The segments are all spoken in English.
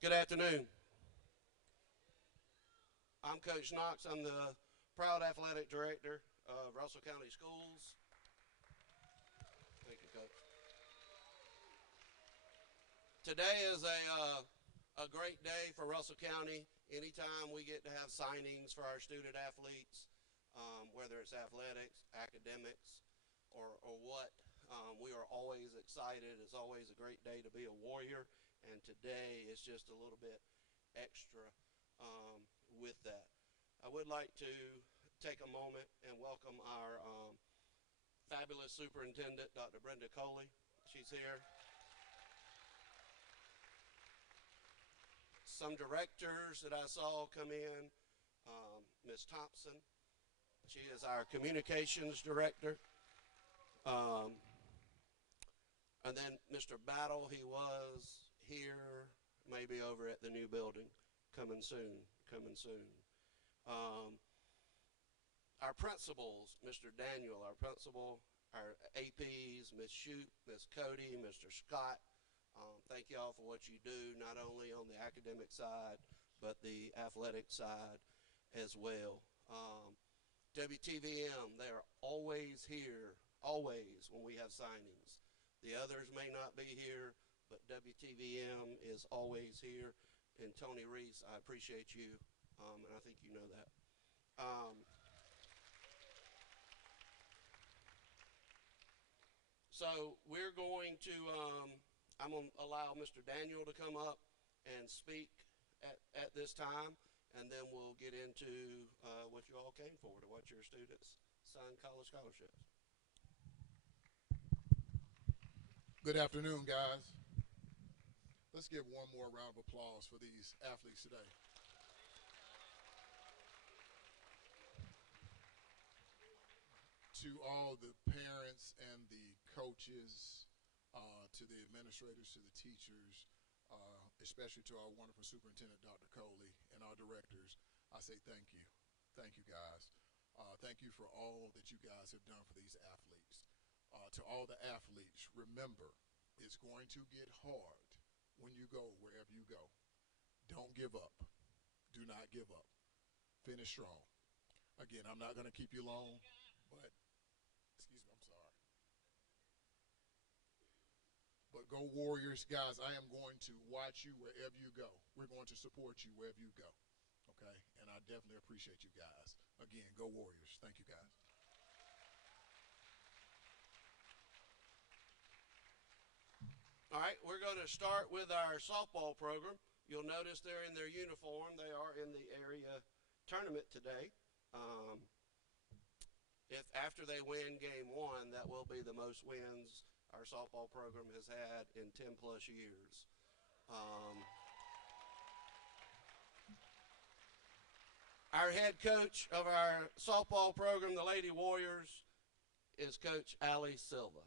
Good afternoon. I'm Coach Knox. I'm the proud athletic director of Russell County Schools. Thank you, Coach. Today is a great day for Russell County. Anytime we get to have signings for our student athletes, whether it's athletics, academics, or what, we are always excited. It's always a great day to be a Warrior, and today is just a little bit extra with that. I would like to take a moment and welcome our fabulous superintendent, Dr. Brenda Coley. She's here. Some directors that I saw come in, Ms. Thompson. She is our communications director. Um, and then Mr. Battle, he was here, maybe over at the new building, coming soon, coming soon. Our principals, Mr. Daniel, our principal, our APs, Ms. Shoup, Ms. Cody, Mr. Scott. Thank you all for what you do, not only on the academic side, but the athletic side as well. WTVM, they are always here, always when we have signings. The others may not be here, but WTVM is always here. And Tony Reese, I appreciate you, and I think you know that. So we're going to, I'm going to allow Mr. Daniel to come up and speak at this time, and then we'll get into what you all came for, to watch your students sign college scholarships. Good afternoon, guys. Let's give one more round of applause for these athletes today. To all the parents and the coaches, to the administrators, to the teachers, especially to our wonderful superintendent, Dr. Coley, and our directors, I say thank you. Thank you, guys. Thank you for all that you guys have done for these athletes. To all the athletes, remember, it's going to get hard when you go wherever you go. Don't give up. Do not give up. Finish strong. Again, I'm not going to keep you long, but, excuse me, I'm sorry. But go Warriors, guys. I am going to watch you wherever you go. We're going to support you wherever you go. Okay? And I definitely appreciate you guys. Again, go Warriors. Thank you, guys. All right, we're going to start with our softball program. You'll notice they're in their uniform. They are in the area tournament today. If after they win game one, that will be the most wins our softball program has had in 10 plus years. Our head coach of our softball program, the Lady Warriors, is Coach Allie Silva.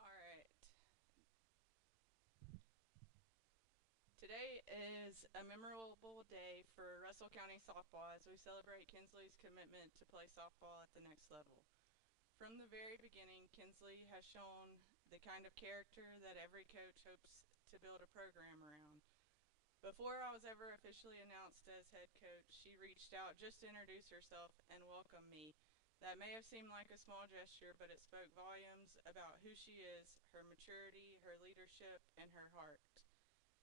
All right. Today is a memorable day for Russell County softball as we celebrate Kinsley's commitment to play softball at the next level. From the very beginning, Kinsley has shown the kind of character that every coach hopes to build a program around. Before I was ever officially announced as head coach, she reached out just to introduce herself and welcome me. That may have seemed like a small gesture, but it spoke volumes about who she is, her maturity, her leadership, and her heart.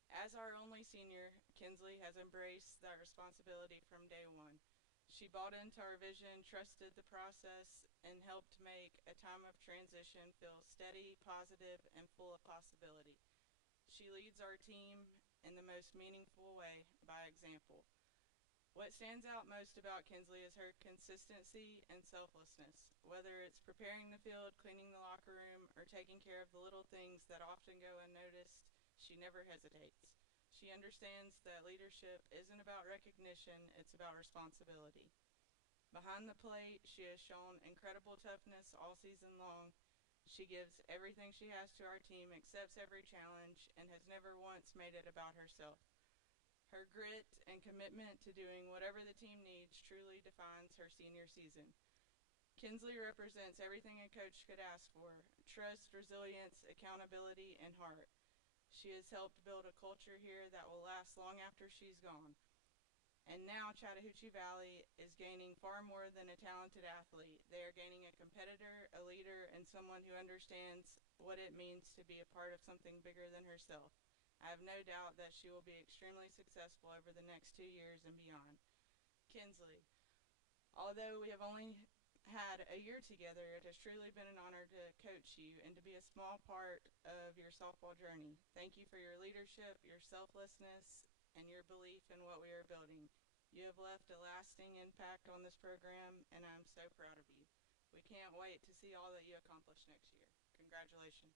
As our only senior, Kinsley has embraced that responsibility from day one. She bought into our vision, trusted the process, and helped make a time of transition feel steady, positive, and full of possibility. She leads our team in the most meaningful way by example. What stands out most about Kinsley is her consistency and selflessness. Whether it's preparing the field, cleaning the locker room, or taking care of the little things that often go unnoticed, she never hesitates. She understands that leadership isn't about recognition, it's about responsibility. Behind the plate, she has shown incredible toughness all season long. She gives everything she has to our team, accepts every challenge, and has never once made it about herself. Her grit and commitment to doing whatever the team needs truly defines her senior season. Kinsley represents everything a coach could ask for: trust, resilience, accountability, and heart. She has helped build a culture here that will last long after she's gone. And now Chattahoochee Valley is gaining far more than a talented athlete. They are gaining a competitor, a leader, and someone who understands what it means to be a part of something bigger than herself. I have no doubt that she will be extremely successful over the next 2 years and beyond. Kinsley, although we have only had a year together, it has truly been an honor to coach you and to be a small part of your softball journey. Thank you for your leadership, your selflessness, and your belief in what we are building. You have left a lasting impact on this program, and I'm so proud of you. We can't wait to see all that you accomplish next year. Congratulations.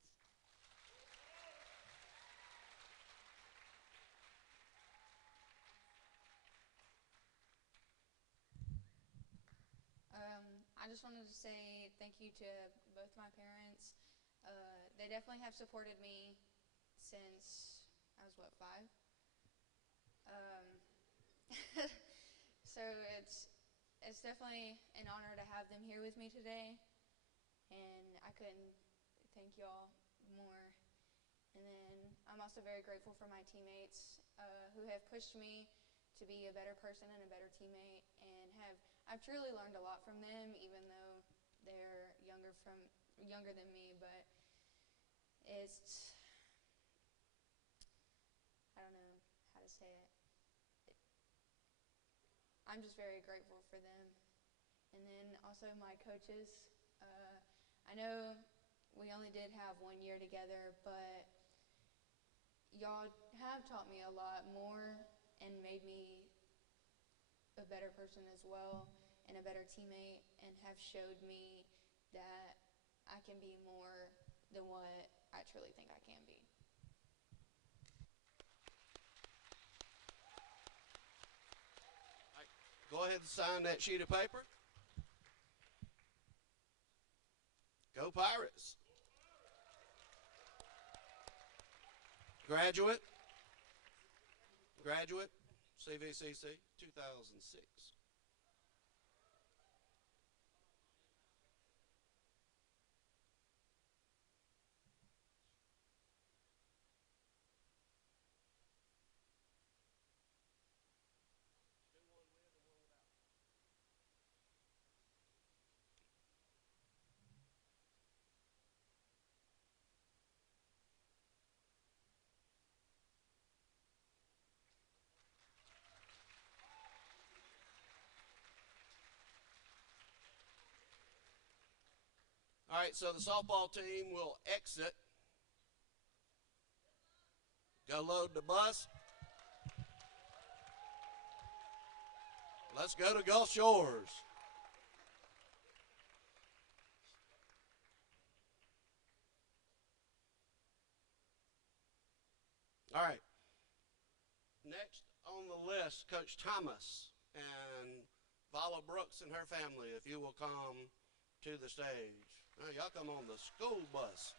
I just wanted to say thank you to both my parents. They definitely have supported me since I was, what, 5? Um, so it's definitely an honor to have them here with me today, and I couldn't thank y'all more. And then I'm also very grateful for my teammates who have pushed me to be a better person and a better teammate, and I've truly learned a lot from them, even though they're younger than me. But it's, I don't know how to say it. I'm just very grateful for them. And then also my coaches. I know we only did have 1 year together, but y'all have taught me a lot more and made me a better person as well and a better teammate, and have showed me that I can be more than what I truly think I can be. Go ahead and sign that sheet of paper. Go Pirates. Graduate, CVCC, 2006. All right, so the softball team will exit. Go load the bus. Let's go to Gulf Shores. All right. Next on the list, Coach Thomas and Vala Brooks and her family, if you will come to the stage. Now, y'all come on the school bus.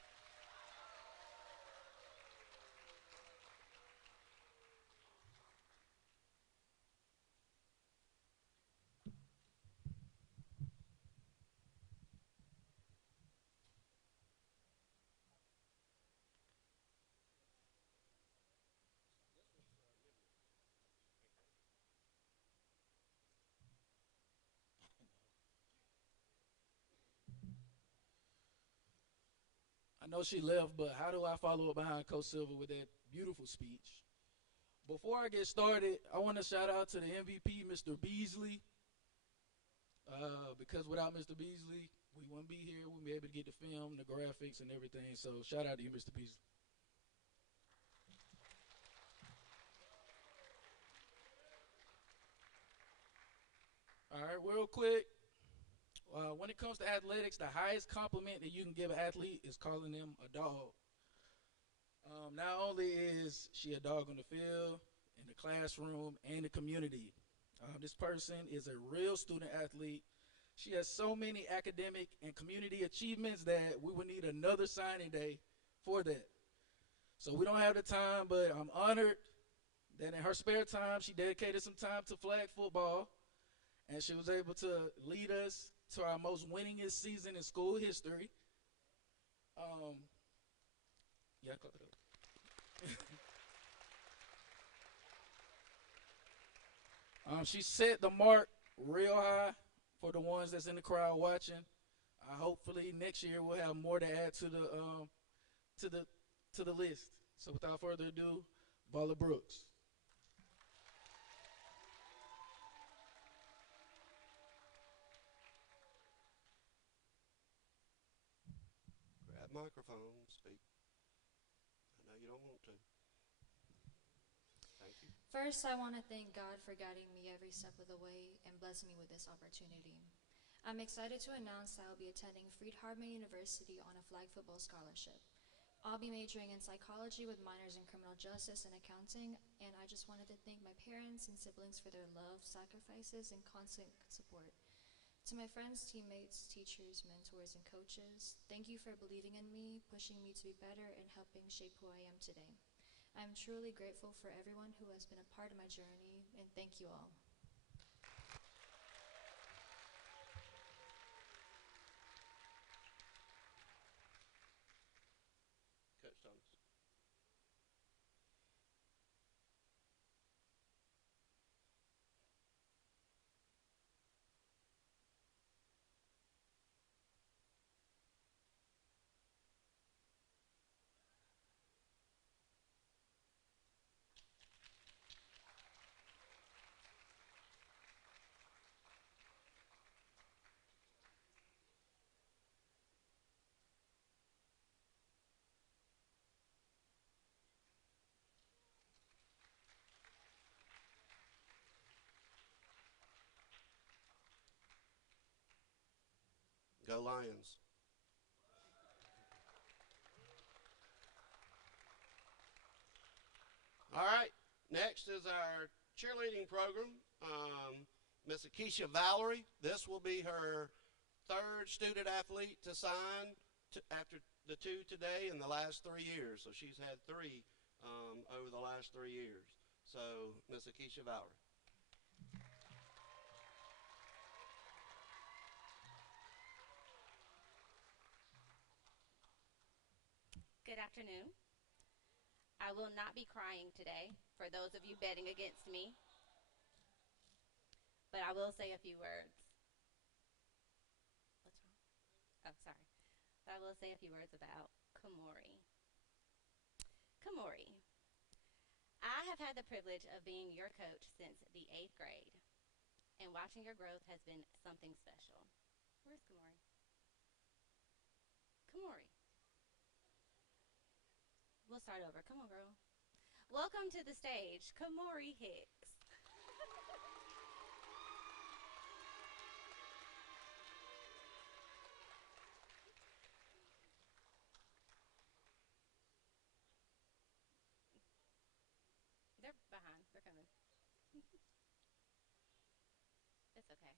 I know she left, but how do I follow up behind Coach Silver with that beautiful speech? Before I get started, I want to shout out to the MVP, Mr. Beasley, because without Mr. Beasley, we wouldn't be here. We wouldn't be able to get the film, the graphics, and everything. So shout out to you, Mr. Beasley. All right, real quick. When it comes to athletics, the highest compliment that you can give an athlete is calling them a dog. Not only is she a dog on the field, in the classroom, and the community, this person is a real student athlete. She has so many academic and community achievements that we would need another signing day for that. So we don't have the time, but I'm honored that in her spare time, she dedicated some time to flag football, and she was able to lead us to our most winningest season in school history. Um, yeah, clap it up. She set the mark real high for the ones that's in the crowd watching. Hopefully next year we'll have more to add to the to the list. So without further ado, Balla Brooks. Grab microphone, speak. I know you don't want to. Thank you. First, I want to thank God for guiding me every step of the way and blessing me with this opportunity. I'm excited to announce that I'll be attending Friedhartman University on a flag football scholarship. I'll be majoring in psychology with minors in criminal justice and accounting, and I just wanted to thank my parents and siblings for their love, sacrifices, and constant support. To my friends, teammates, teachers, mentors, and coaches, thank you for believing in me, pushing me to be better, and helping shape who I am today. I'm truly grateful for everyone who has been a part of my journey, and thank you all. Coach Thomas. Go Lions. All right. Next is our cheerleading program. Miss Akeisha Valerie. This will be her third student athlete to sign after the two today in the last 3 years. So she's had three over the last 3 years. So Miss Akeisha Valerie. Good afternoon. I will not be crying today for those of you betting against me, but I will say a few words. What's wrong? Oh, sorry. But I will say a few words about Kamori. Kamori, I have had the privilege of being your coach since the 8th grade, and watching your growth has been something special. Where's Kamori? Kamori. We'll start over. Come on, girl. Welcome to the stage, Kamori Hicks. They're behind. They're coming. It's okay.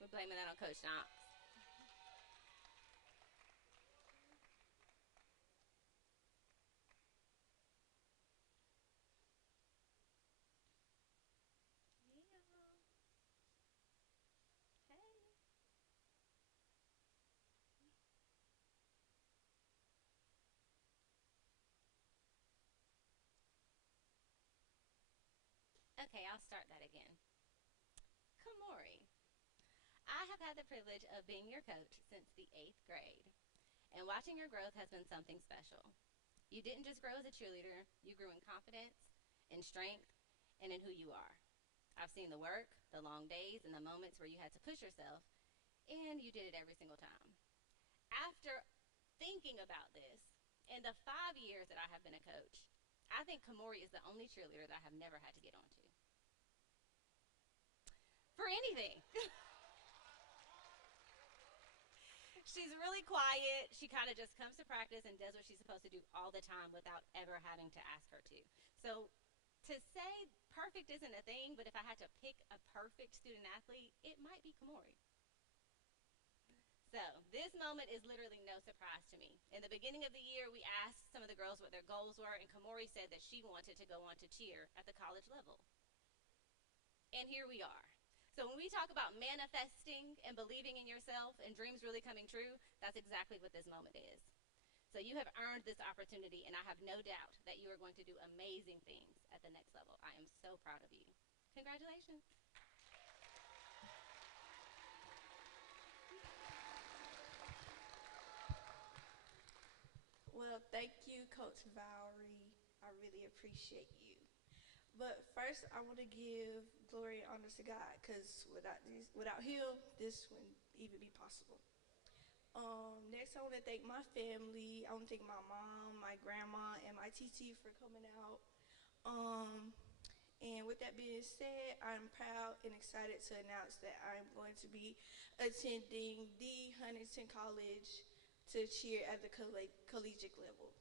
We're blaming that on Coach Knox. Yeah. Hey. Okay, I'll start that again. Kamori, I have had the privilege of being your coach since the 8th grade, and watching your growth has been something special. You didn't just grow as a cheerleader, you grew in confidence, in strength, and in who you are. I've seen the work, the long days, and the moments where you had to push yourself, and you did it every single time. After thinking about this, in the 5 years that I have been a coach, I think Kamori is the only cheerleader that I have never had to get onto. for anything. She's really quiet. She kind of just comes to practice and does what she's supposed to do all the time without ever having to ask her to. So to say perfect isn't a thing, but if I had to pick a perfect student athlete, it might be Kamori. So this moment is literally no surprise to me. In the beginning of the year, we asked some of the girls what their goals were, and Kamori said that she wanted to go on to cheer at the college level. And here we are. So when we talk about manifesting and believing in yourself and dreams really coming true, that's exactly what this moment is. So you have earned this opportunity, and I have no doubt that you are going to do amazing things at the next level. I am so proud of you. Congratulations. Well, thank you, Coach Valerie. I really appreciate you. But first, I want to give glory and honor to God, because without Him, this wouldn't even be possible. Next, I want to thank my family. I want to thank my mom, my grandma, and my TT for coming out. Um, and with that being said, I'm proud and excited to announce that I'm going to be attending the Huntington College to cheer at the collegiate level.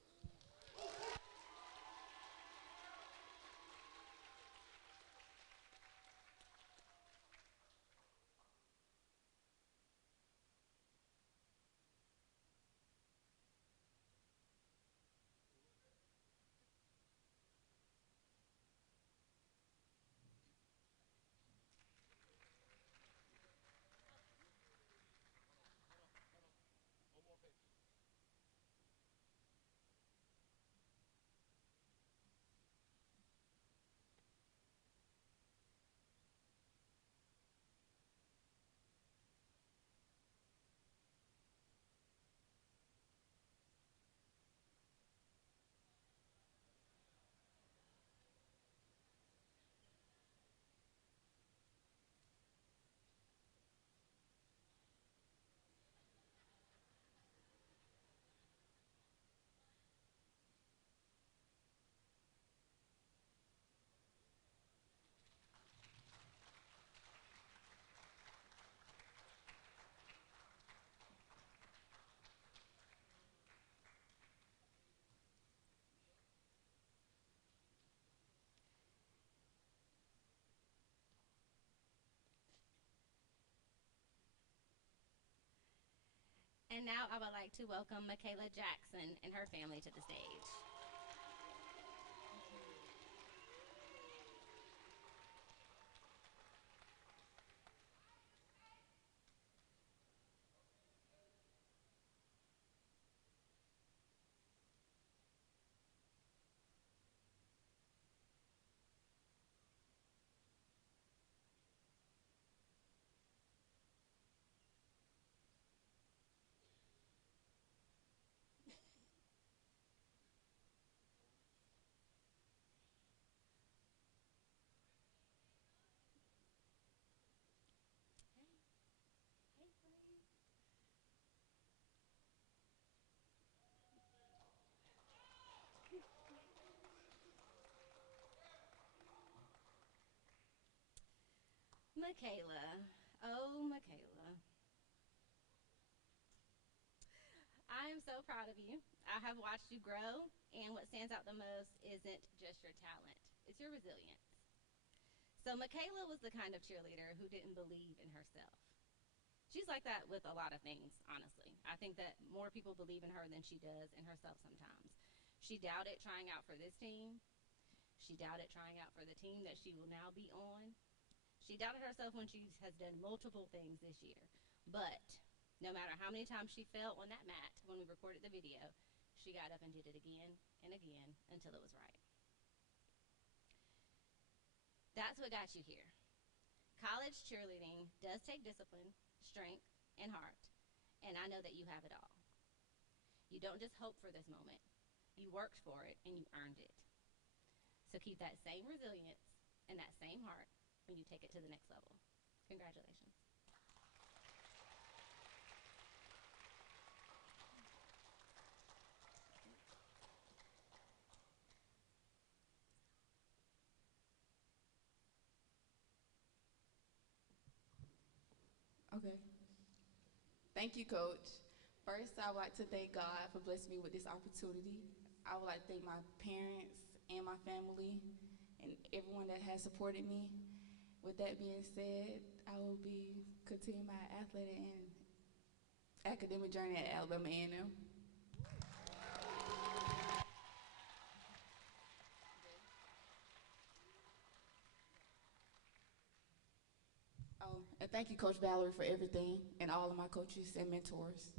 And now I would like to welcome Michaela Jackson and her family to the stage. Hey, please. Michaela. Oh, Michaela. I am so proud of you. I have watched you grow, and what stands out the most isn't just your talent, it's your resilience. So, Michaela was the kind of cheerleader who didn't believe in herself. She's like that with a lot of things, honestly. I think that more people believe in her than she does in herself sometimes. She doubted trying out for this team. She doubted trying out for the team that she will now be on. She doubted herself when she has done multiple things this year. But no matter how many times she fell on that mat when we recorded the video, she got up and did it again and again until it was right. That's what got you here. College cheerleading does take discipline, strength, and heart, and I know that you have it all. You don't just hope for this moment. You worked for it and you earned it. So keep that same resilience and that same heart when you take it to the next level. Congratulations. Okay. Thank you, Coach. First, I would like to thank God for blessing me with this opportunity. I would like to thank my parents and my family and everyone that has supported me. With that being said, I will be continuing my athletic and academic journey at Alabama A&M. Oh, and thank you, Coach Valerie, for everything, and all of my coaches and mentors.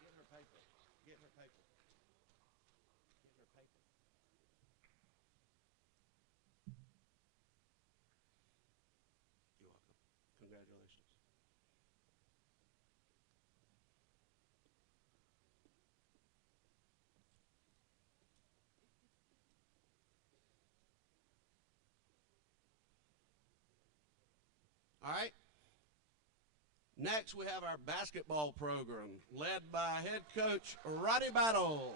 Get her paper. Get her paper. Get her paper. You're welcome. Congratulations. All right. Next, we have our basketball program led by head coach Roddy Battle.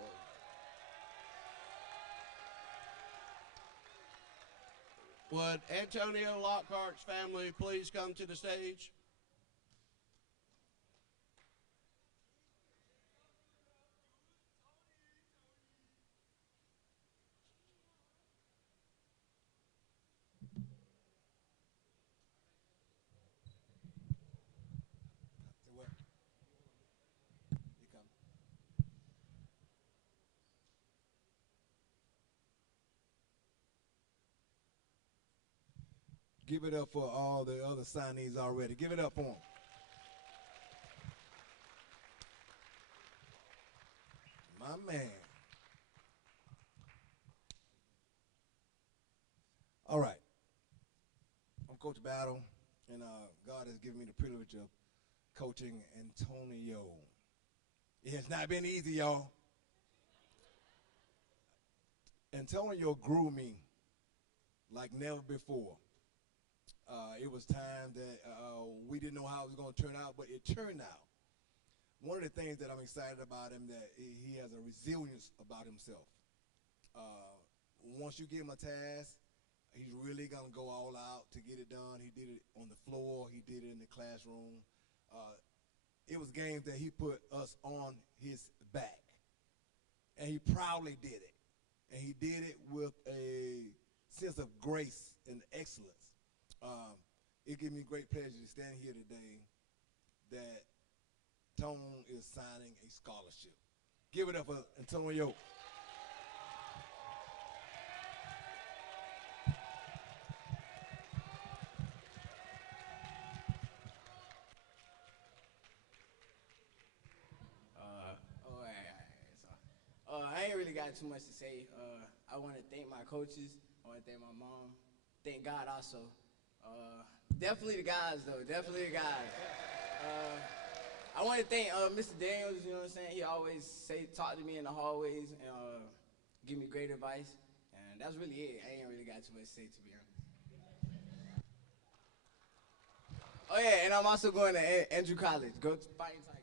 Would Antonio Lockhart's family please come to the stage? Say what? You come. Give it up for all the other signees already. Give it up for them. My man. All right. I'm Coach Battle, and God has given me the privilege of coaching Antonio. It has not been easy, y'all. Antonio grew me like never before. It was time that we didn't know how it was going to turn out, but it turned out. One of the things that I'm excited about him that he has a resilience about himself. Once you give him a task, he's really gonna go all out to get it done. He did it on the floor. He did it in the classroom. It was games that he put us on his back, and he proudly did it. And he did it with a sense of grace and excellence. It gives me great pleasure to stand here today that Tone is signing a scholarship. Give it up for Antonio. I ain't really got too much to say. I want to thank my coaches. I want to thank my mom. Thank God also. Definitely the guys though. Definitely the guys. I want to thank Mr. Daniels. You know what I'm saying? He always talk to me in the hallways and give me great advice. And that's really it. I ain't really got too much to say, to be honest. Oh yeah, and I'm also going to Andrew College. Go to Fighting Tigers.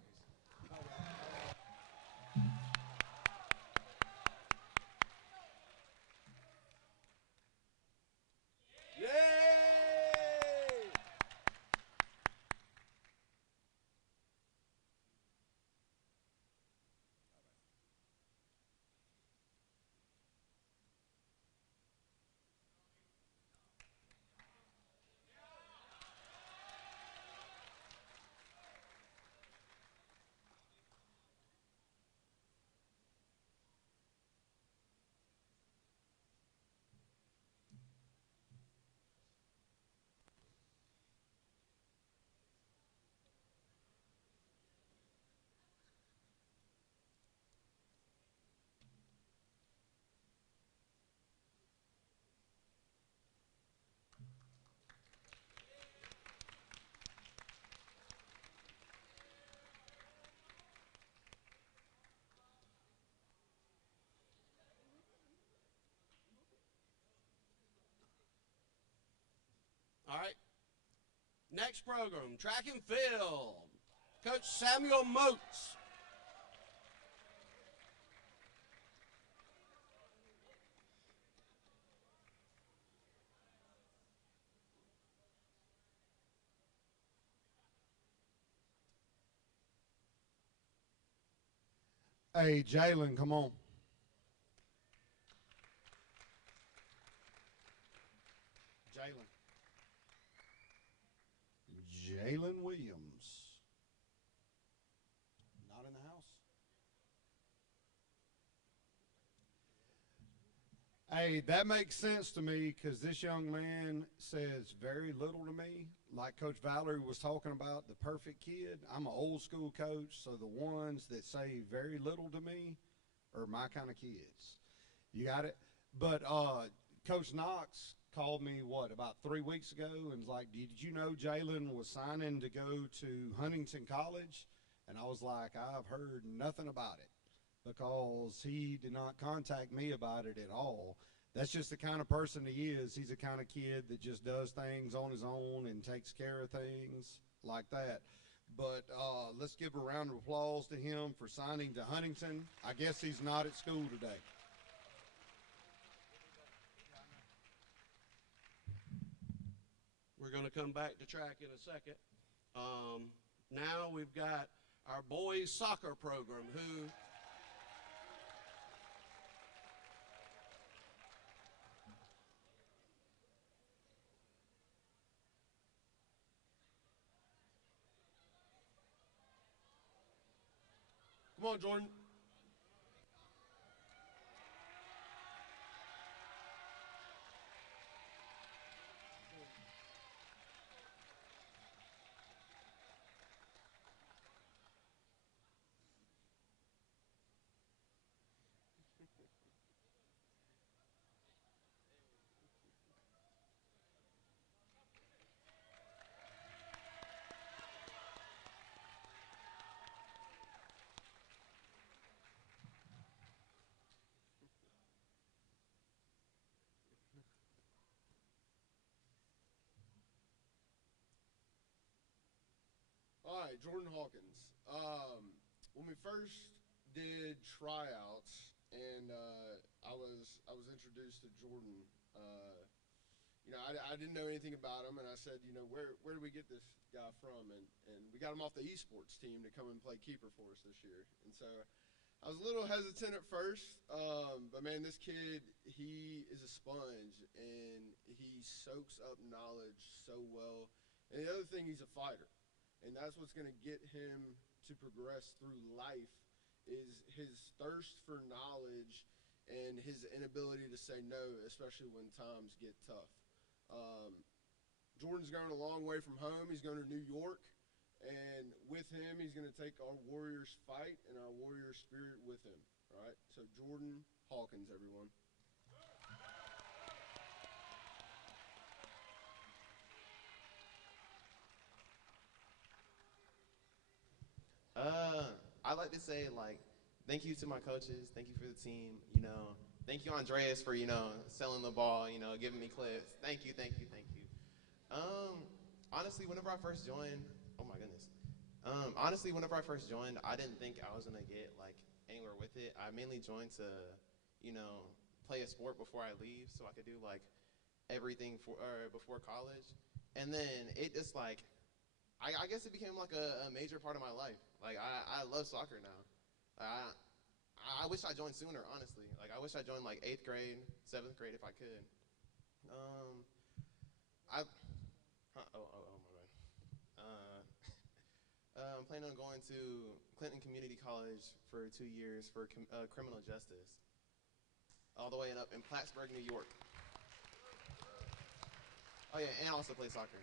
All right. Next program, track and field. Coach Samuel Moats. Hey, Jalen, come on. Jalen. Jalen Williams. Not in the house. Hey, that makes sense to me because this young man says very little to me. Like Coach Valerie was talking about, the perfect kid. I'm an old school coach, so the ones that say very little to me are my kind of kids. You got it? But Coach Knox called me, about 3 weeks ago and was like, did you know Jalen was signing to go to Huntington College? And I was like, I've heard nothing about it because he did not contact me about it at all. That's just the kind of person he is. He's the kind of kid that just does things on his own and takes care of things like that. But let's give a round of applause to him for signing to Huntington. I guess he's not at school today. We're going to come back to track in a second. Now we've got our boys soccer program who Come on, Jordan. All right, Jordan Hawkins. When we first did tryouts, and I was introduced to Jordan. I didn't know anything about him, and I said, where do we get this guy from? And we got him off the esports team to come and play keeper for us this year. And so I was a little hesitant at first, but man, this kid, he is a sponge, and he soaks up knowledge so well. And the other thing, he's a fighter. And that's what's going to get him to progress through life is his thirst for knowledge and his inability to say no, especially when times get tough. Jordan's going a long way from home. He's going to New York. And with him, he's going to take our Warriors fight and our Warrior spirit with him. All right? So Jordan Hawkins, everyone. I like to say, thank you to my coaches. Thank you for the team. Thank you, Andreas, for, selling the ball, giving me clips. Thank you, thank you, thank you. Honestly, whenever I first joined, oh my goodness. Honestly, whenever I first joined, I didn't think I was going to get, anywhere with it. I mainly joined to, play a sport before I leave so I could do, everything before college. And then it just, I guess it became a major part of my life. I love soccer now. I wish I joined sooner, honestly. I wish I joined 8th grade, 7th grade if I could. My bad. I'm planning on going to Clinton Community College for 2 years for criminal justice, all the way up in Plattsburgh, New York. Oh yeah, and also play soccer.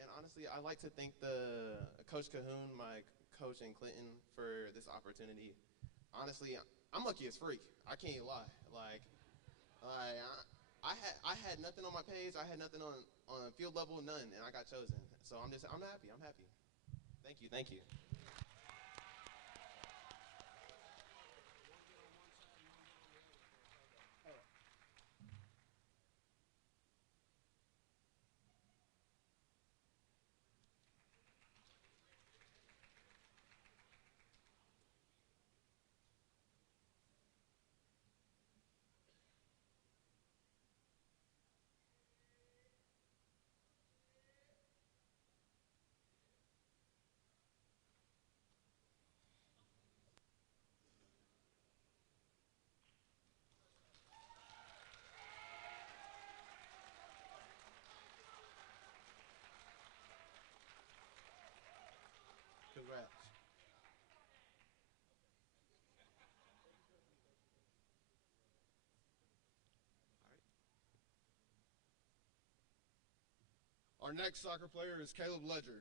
And honestly, I'd like to thank the Coach Cahoon, my coach in Clinton, for this opportunity. Honestly, I'm lucky as freak. I can't lie. I had nothing on my page. I had nothing on field level, none, and I got chosen. So I'm happy. I'm happy. Thank you. Thank you. Our next soccer player is Caleb Ledger.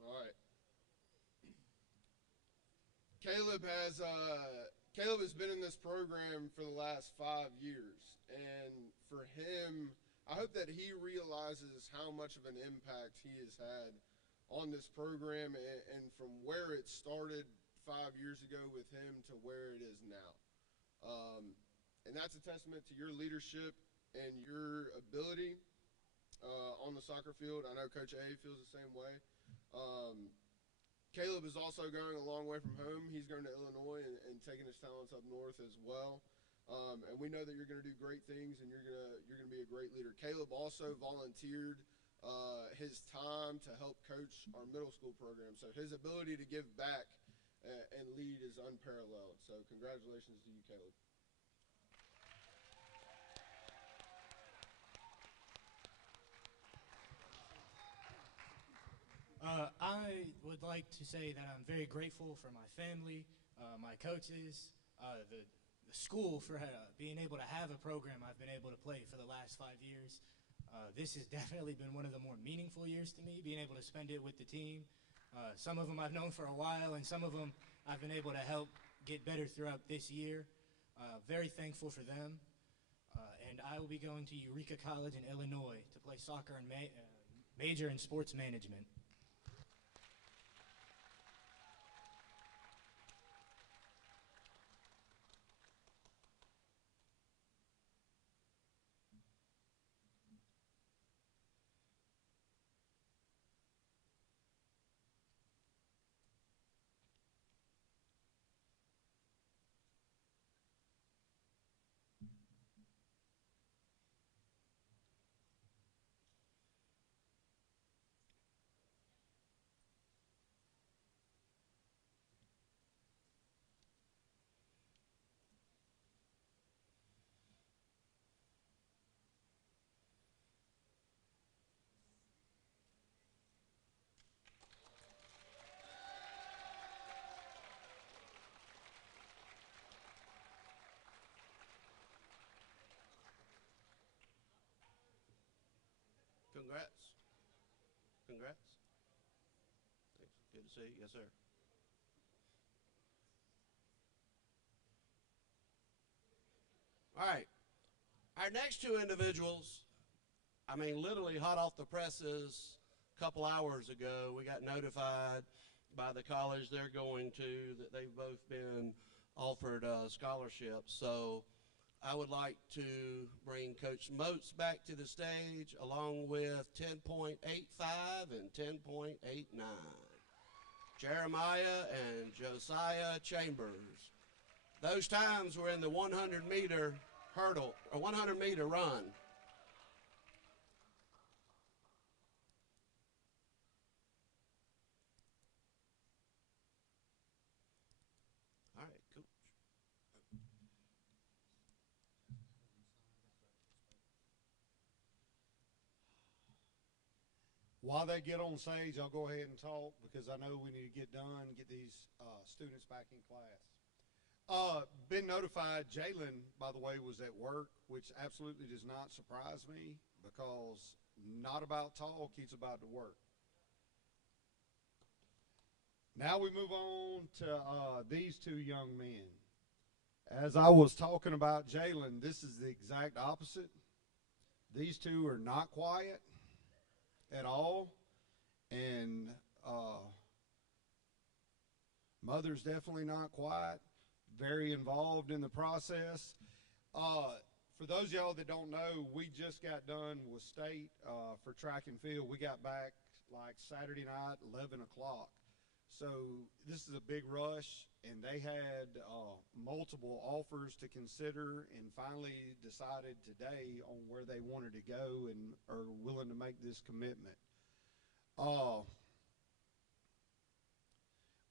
All right. Caleb has been in this program for the last 5 years, and for him, I hope that he realizes how much of an impact he has had on this program, and from where it started 5 years ago with him to where it is now. And that's a testament to your leadership and your ability on the soccer field. I know Coach A feels the same way. Caleb is also going a long way from home. He's going to Illinois and taking his talents up north as well. And we know that you're going to do great things, and you're going to be a great leader. Caleb also volunteered his time to help coach our middle school program. So his ability to give back and lead is unparalleled. So congratulations to you, Caleb. I would like to say that I'm very grateful for my family, my coaches, the school for being able to have a program I've been able to play for the last 5 years. This has definitely been one of the more meaningful years to me, being able to spend it with the team. Some of them I've known for a while, and some of them I've been able to help get better throughout this year. Very thankful for them. And I will be going to Eureka College in Illinois to play soccer and major in sports management. Congrats. Congrats. Thanks. Good to see you. Yes, sir. All right. Our next two individuals, I mean, literally hot off the presses a couple hours ago, we got notified by the college they're going to that they've both been offered scholarships. So I would like to bring Coach Moats back to the stage along with 10.85 and 10.89. Jeremiah and Josiah Chambers. Those times were in the 100-meter hurdle, or 100-meter run. All right, cool. While they get on stage, I'll go ahead and talk because I know we need to get done, get these students back in class. Been notified, Jalen, by the way, was at work, which absolutely does not surprise me because not about talk, he's about to work. Now we move on to these two young men. As I was talking about Jalen, this is the exact opposite. These two are not quiet at all, and mother's definitely not quiet, very involved in the process. For those of y'all that don't know, we just got done with state for track and field. We got back like Saturday night, 11 o'clock. So this is a big rush, and they had multiple offers to consider and finally decided today on where they wanted to go and are willing to make this commitment.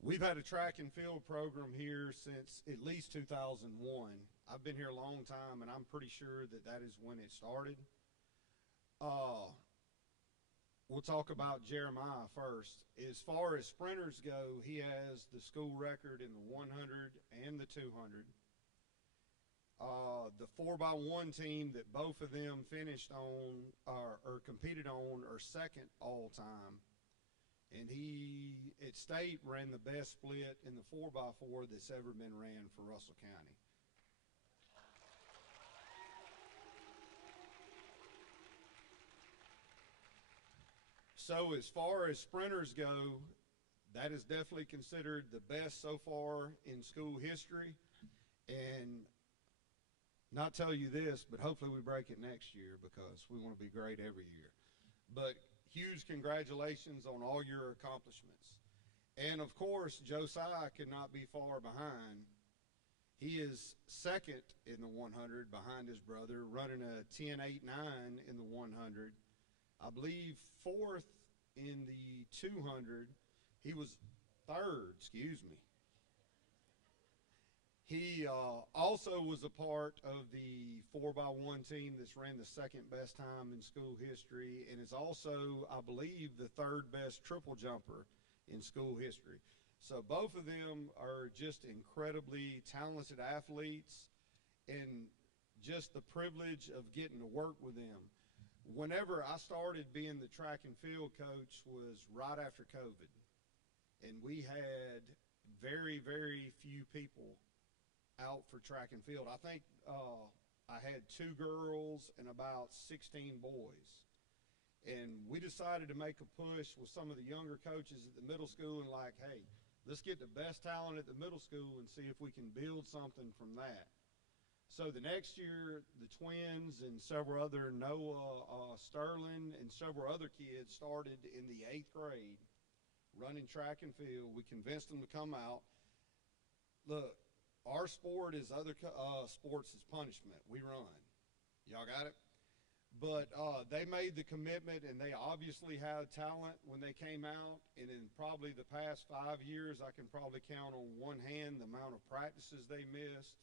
We've had a track and field program here since at least 2001. I've been here a long time, and I'm pretty sure that that is when it started. We'll talk about Jeremiah first. As far as sprinters go, he has the school record in the 100 and the 200. The 4x1 team that both of them finished on or competed on are second all time. And he, at state, ran the best split in the 4x4 that's ever been ran for Russell County. So as far as sprinters go, that is definitely considered the best so far in school history. And not tell you this, but hopefully we break it next year because we want to be great every year. But huge congratulations on all your accomplishments. And of course, Josiah could not be far behind. He is second in the 100 behind his brother, running a 10.89 in the 100. I believe fourth in the 200. He was third, excuse me. He also was a part of the 4x1 team that's ran the second best time in school history and is also, I believe, the third best triple jumper in school history. So both of them are just incredibly talented athletes, and just the privilege of getting to work with them. Whenever I started being the track and field coach was right after COVID, and we had very, very few people out for track and field. I think I had 2 girls and about 16 boys. And we decided to make a push with some of the younger coaches at the middle school and like, hey, let's get the best talent at the middle school and see if we can build something from that. So the next year, the twins and several other Noah Sterling and several other kids started in the 8th grade running track and field. We convinced them to come out. Look, our sport is other sports is punishment. We run. Y'all got it? But they made the commitment, and they obviously had talent when they came out. And in probably the past 5 years, I can probably count on one hand the amount of practices they missed.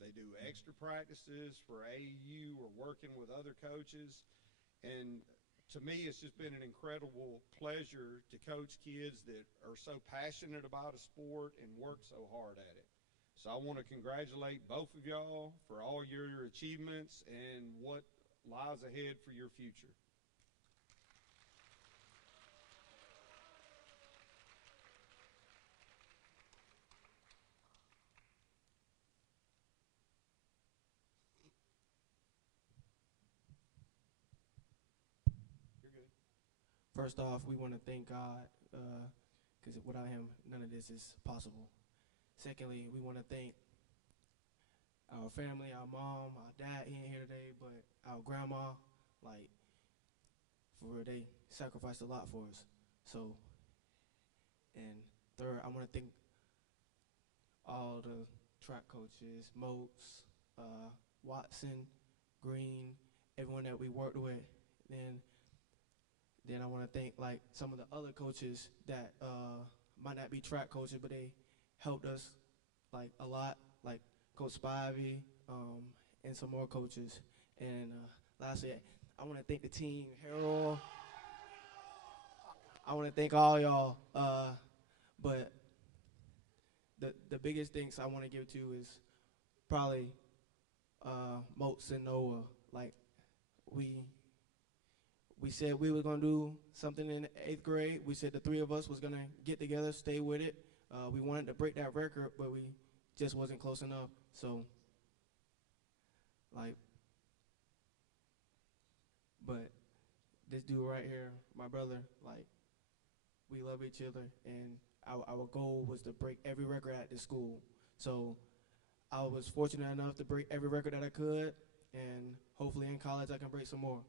They do extra practices for AAU or working with other coaches. And to me, it's just been an incredible pleasure to coach kids that are so passionate about a sport and work so hard at it. So I want to congratulate both of y'all for all your achievements and what lies ahead for your future. You're good. First off, we want to thank God because without him, none of this is possible. Secondly, we want to thank our family, our mom, our dad, he ain't here today, but our grandma, like, for they sacrificed a lot for us. So, and third, I want to thank all the track coaches, Moats, Watson, Green, everyone that we worked with. Then I want to thank like some of the other coaches that might not be track coaches, but they helped us like a lot, like Coach Spivey, and some more coaches. And lastly, I want to thank the team, Harold. I want to thank all y'all. But the biggest thanks I want to give to is probably Moats and Noah. Like we said we were gonna do something in the 8th grade. We said the 3 of us was gonna get together, stay with it. We wanted to break that record, but we just wasn't close enough. So, like, but this dude right here, my brother, like, we love each other, and our goal was to break every record at this school. So I was fortunate enough to break every record that I could, and hopefully in college I can break some more.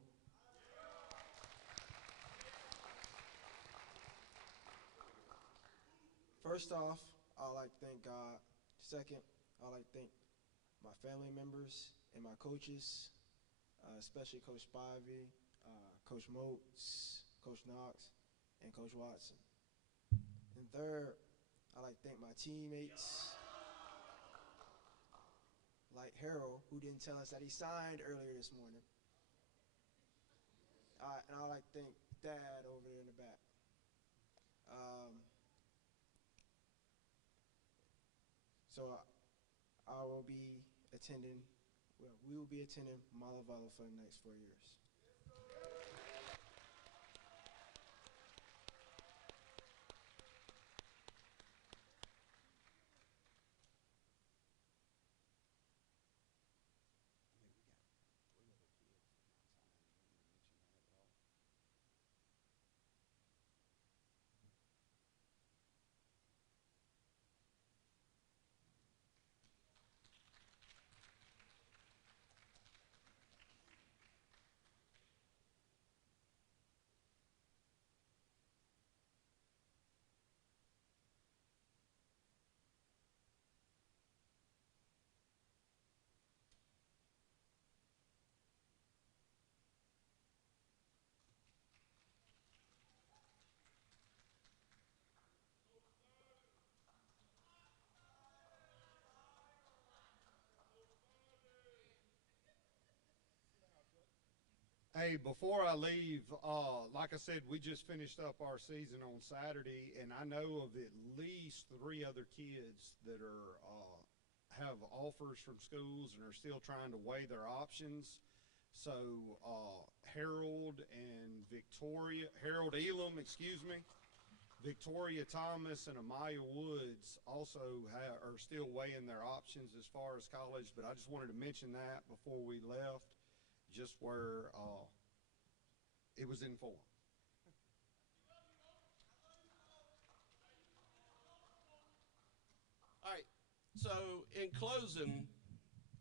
First off, I'd like to thank God. Second, I'd like to thank my family members and my coaches, especially Coach Spivey, Coach Moats, Coach Knox, and Coach Watson. And third, I'd like to thank my teammates, like Harold, who didn't tell us that he signed earlier this morning. And I'd like to thank Dad over there in the back. So I will be attending, well, we will be attending Malavala for the next 4 years. Hey, before I leave, like I said, we just finished up our season on Saturday, and I know of at least 3 other kids that are have offers from schools and are still trying to weigh their options. So Harold Elam, Victoria Thomas, and Amaya Woods also are still weighing their options as far as college. But I just wanted to mention that before we left, just where it was informed. All right. So in closing,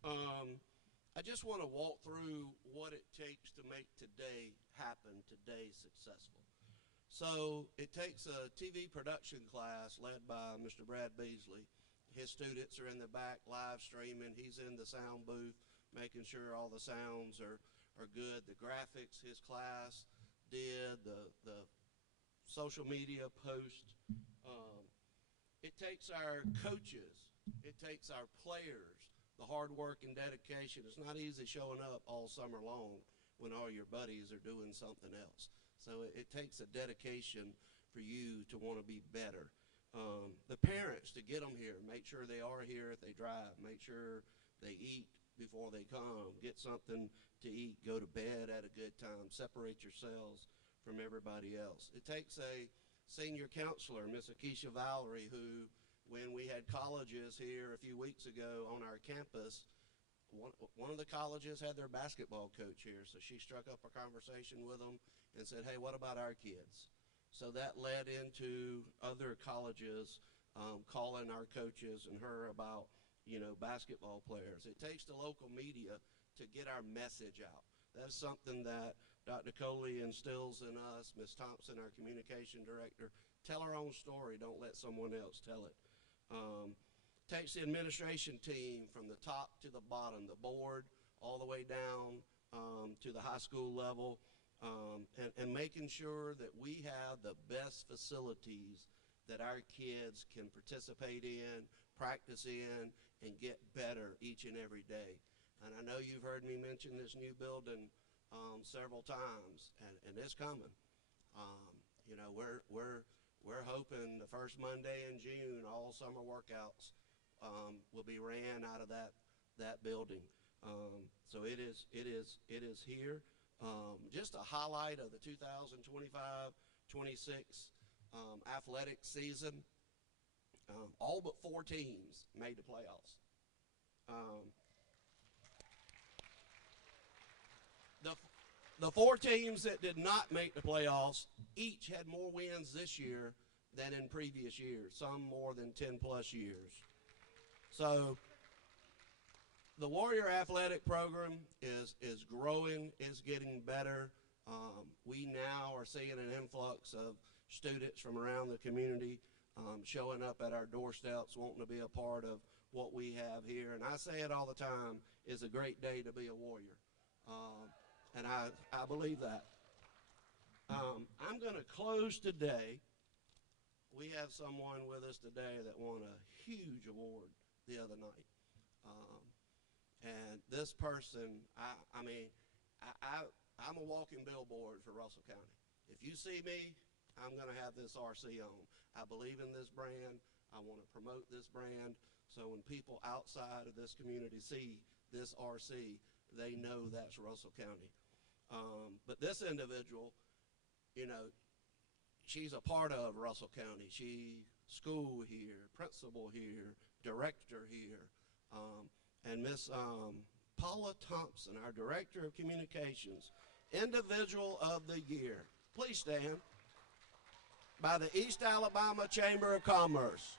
I just want to walk through what it takes to make today happen, today successful. So it takes a TV production class led by Mr. Brad Beasley. His students are in the back live streaming. He's in the sound booth making sure all the sounds are good. The graphics his class did, the social media post. It takes our coaches. It takes our players, the hard work and dedication. It's not easy showing up all summer long when all your buddies are doing something else. So it takes a dedication for you to want to be better. The parents, to get them here, make sure they are here if they drive, make sure they eat before they come, get something to eat, go to bed at a good time, separate yourselves from everybody else. It takes a senior counselor, Miss Akeisha Valerie, who, when we had colleges here a few weeks ago on our campus, one of the colleges had their basketball coach here, so she struck up a conversation with them and said, hey, what about our kids? So that led into other colleges calling our coaches and her about, basketball players. It takes the local media to get our message out. That's something that Dr. Coley instills in us. Ms. Thompson, our communication director, tell our own story. Don't let someone else tell it. Takes the administration team from the top to the bottom, the board, all the way down to the high school level, and making sure that we have the best facilities that our kids can participate in, practice in, and get better each and every day. And I know you've heard me mention this new building several times, and it's coming. We're hoping the first Monday in June, all summer workouts will be ran out of that building. So it is here. Just a highlight of the 2025-26 athletic season. All but 4 teams made the playoffs. The 4 teams that did not make the playoffs each had more wins this year than in previous years, some more than 10 plus years. So the Warrior Athletic Program is growing, is getting better. We now are seeing an influx of students from around the community showing up at our doorsteps, wanting to be a part of what we have here. And I say it all the time, it's a great day to be a Warrior. And I believe that. I'm going to close today. We have someone with us today that won a huge award the other night. And this person, I'm a walking billboard for Russell County. If you see me, I'm going to have this RC on. I believe in this brand. I want to promote this brand. So when people outside of this community see this RC, they know that's Russell County. But this individual, you know, she's a part of Russell County. She school here, principal here, director here. And Miss Paula Thompson, our Director of Communications, Individual of the Year. Please stand. By the East Alabama Chamber of Commerce.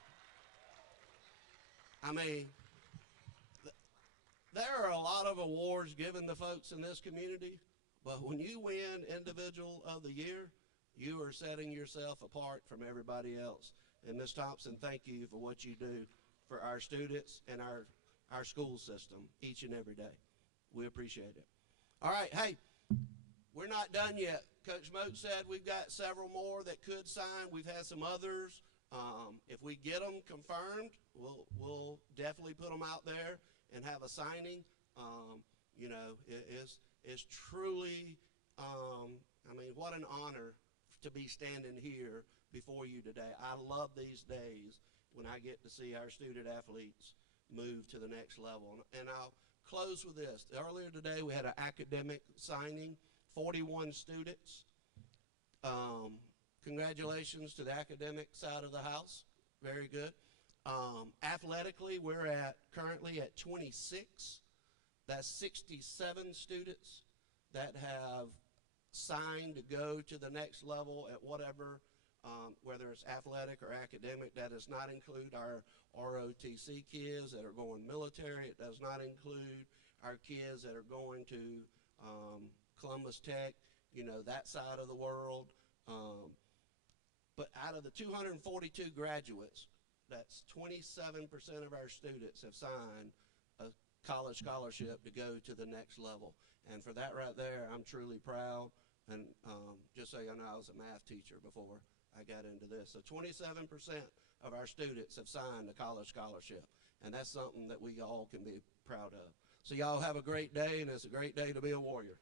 I mean, there are a lot of awards given to folks in this community, but when you win Individual of the Year, you are setting yourself apart from everybody else. And Ms. Thompson, thank you for what you do for our students and our school system each and every day. We appreciate it. All right, hey, we're not done yet. Coach Moat said we've got several more that could sign. We've had some others. If we get them confirmed, we'll definitely put them out there and have a signing. You know, it's truly, I mean, what an honor to be standing here before you today. I love these days when I get to see our student athletes move to the next level. And I'll close with this. Earlier today we had an academic signing, 41 students. Congratulations to the academic side of the house. Very good. Athletically, we're currently at 26. That's 67 students that have signed to go to the next level at whatever, whether it's athletic or academic. That does not include our ROTC kids that are going military. It does not include our kids that are going to Columbus Tech, you know, that side of the world. But out of the 242 graduates, that's 27% of our students have signed a college scholarship to go to the next level. And for that right there, I'm truly proud. And just so you know, I was a math teacher before I got into this. So 27% of our students have signed a college scholarship. And that's something that we all can be proud of. So y'all have a great day, and it's a great day to be a Warrior.